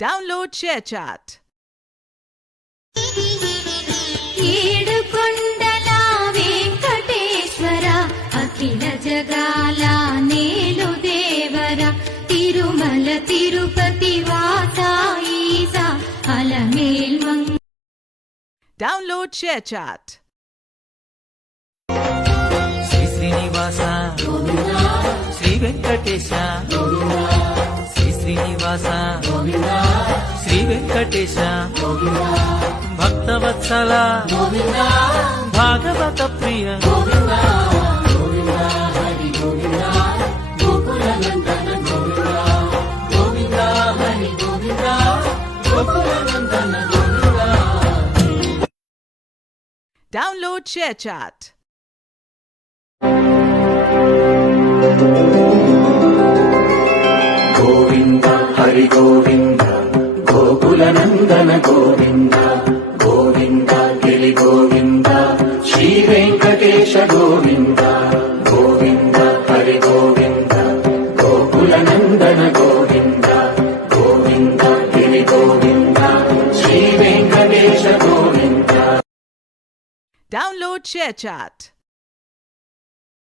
Download ShareChat. ఏడుకొండల వెంకటేశ్వర అఖిల జగాల నేలు దేవర తిరుమల తిరుపతి వాసా ఈసా Alamelmanga. Download ShareChat. Shri Srinivasa Shri Venkatesha Shri Srinivasa Shri Venkatesha Bhaktavatsala భాగవత ప్రియ Download ShareChat. Govinda Hari Govinda Gokula నందన గోవింద గోవింద గిరి గోవింద శ్రీ వెంకటేశ గోవింద గోవింద హరి గోవింద గోకుల నందన గోవింద గోవింద గిరి Govinda Shri Venkatesha Govinda. Download ShareChat.